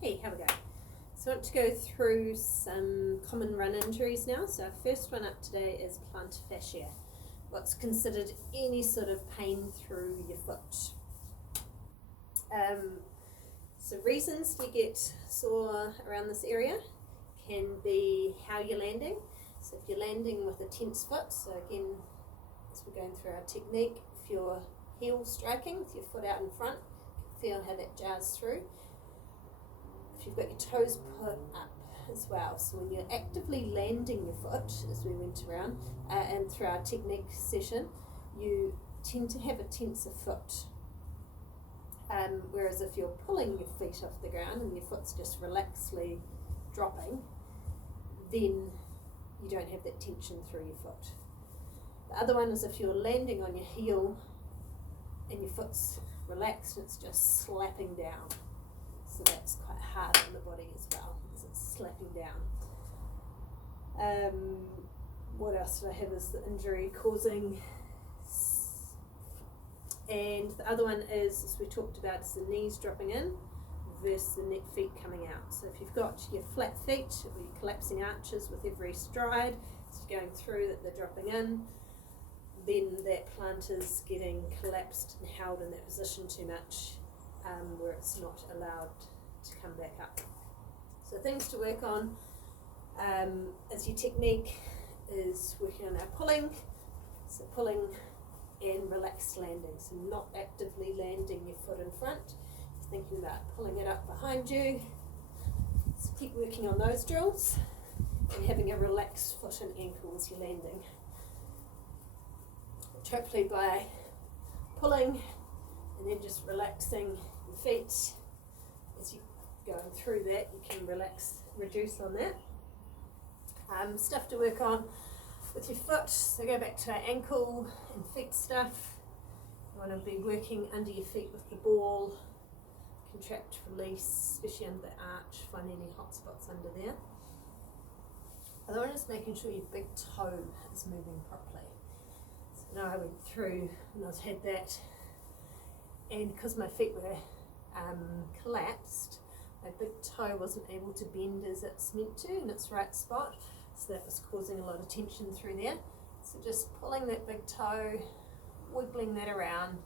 Hey, how we going? So I want to go through some common run injuries now. So our first one up today is plantar fascia. What's considered any sort of pain through your foot. So reasons you get sore around this area can be how you're landing. So if you're landing with a tense foot, so again, as we're going through our technique, if you're heel striking with your foot out in front, feel how that jars through. If you've got your toes put up as well, so when you're actively landing your foot, as we went around and through our technique session, you tend to have a tenser foot. Whereas if you're pulling your feet off the ground and your foot's just relaxedly dropping, then you don't have that tension through your foot. The other one is if you're landing on your heel and your foot's relaxed and it's just slapping down. So that's quite hard on the body as well, because it's slapping down. What else did I have as the injury causing? And the other one is, as we talked about, is the knees dropping in versus the feet coming out. So if you've got your flat feet or your collapsing arches with every stride, it's going through that they're dropping in, then that plantar's getting collapsed and held in that position too much, where it's not allowed to come back up. So things to work on as your technique is working on our pulling. So pulling and relaxed landing. So not actively landing your foot in front. Thinking about pulling it up behind you. So keep working on those drills and having a relaxed foot and ankle as you're landing. Which hopefully by pulling and then just relaxing your feet as you're going through that, you can reduce on that. Stuff to work on with your foot, so go back to our ankle and feet stuff. You want to be working under your feet with the ball, contract, release, especially under the arch, find any hot spots under there. Other one is making sure your big toe is moving properly. So now I went through and I had that, and because my feet were collapsed, my big toe wasn't able to bend as it's meant to in its right spot. So that was causing a lot of tension through there. So just pulling that big toe, wiggling that around,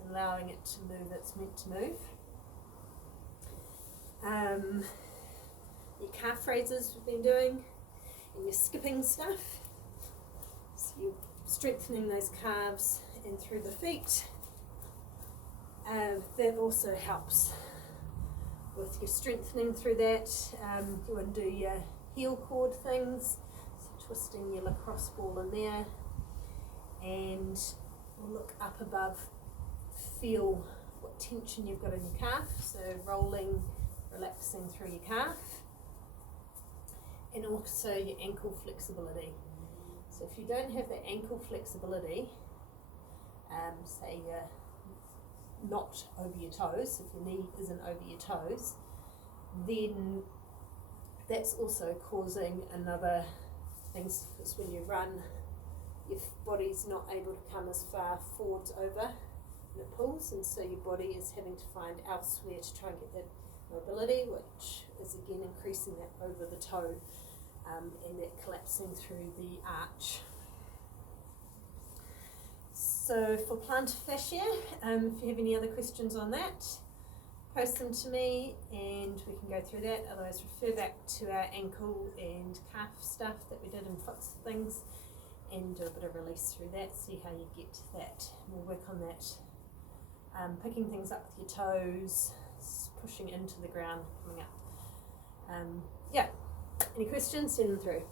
and allowing it to move it's meant to move. Your calf raises we've been doing, and your skipping stuff. So you're strengthening those calves and through the feet. That also helps with your strengthening through that. You want to do your heel cord things, so twisting your lacrosse ball in there, and we'll look up above, feel what tension you've got in your calf, so rolling, relaxing through your calf, and also your ankle flexibility. So if you don't have the ankle flexibility, say you're not over your toes, if your knee isn't over your toes, then that's also causing another thing, because when you run, your body's not able to come as far forwards over and it pulls, and so your body is having to find elsewhere to try and get that mobility, which is again increasing that over the toe and that collapsing through the arch. So for plantar fascia, if you have any other questions on that, post them to me and we can go through that. Otherwise, refer back to our ankle and calf stuff that we did in foot things and do a bit of release through that, see how you get that. We'll work on that, picking things up with your toes, pushing into the ground, coming up. Any questions, send them through.